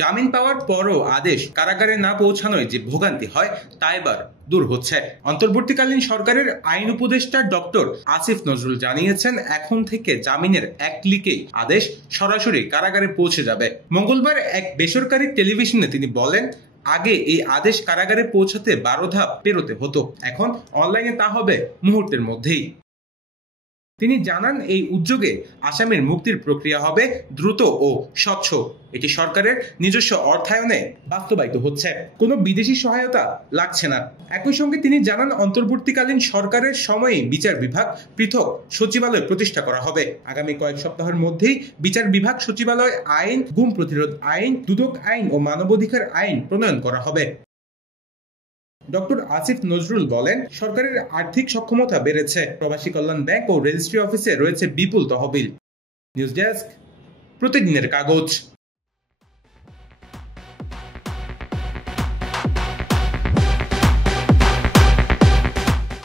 জামিন পাওয়ার পরও আদেশ কারাগারে না পৌঁছানোয় যে ভোগান্তি হয় তা এবার দূর হচ্ছে। অন্তর্বর্তীকালীন সরকারের আইন উপদেষ্টা ডক্টর আসিফ নজরুল জানিয়েছেন, এখন থেকে জামিনের এক ক্লিকেই আদেশ সরাসরি কারাগারে পৌঁছে যাবে। মঙ্গলবার এক বেসরকারি টেলিভিশনে তিনি বলেন, আগে এই আদেশ কারাগারে পৌঁছাতে 12 ধাপ পেরোতে হতো, এখন অনলাইনে তা হবে মুহূর্তের মধ্যেই। তিনি জানান, এই উদ্যোগে আসামির মুক্তির প্রক্রিয়া হবে দ্রুত ও স্বচ্ছ। এটি সরকারের নিজস্ব অর্থায়নে বাস্তবায়িত হচ্ছে, কোনো বিদেশি সহায়তা লাগছে না। একই সঙ্গে তিনি জানান, অন্তর্বর্তীকালীন সরকারের সময়ে বিচার বিভাগ পৃথক সচিবালয় প্রতিষ্ঠা করা হবে। আগামী কয়েক সপ্তাহের মধ্যেই বিচার বিভাগ সচিবালয় আইন, গুম প্রতিরোধ আইন, দুদক আইন ও মানবাধিকার আইন প্রণয়ন করা হবে। ডক্টর আসিফ নজরুল বলেন, সরকারের আর্থিক সক্ষমতা বেড়েছে, প্রবাসী কল্যাণ ব্যাংক ও রেজিস্ট্রি অফিসে রয়েছে বিপুল তহবিল। নিউজ ডেস্ক, প্রতিদিনের কাগজ।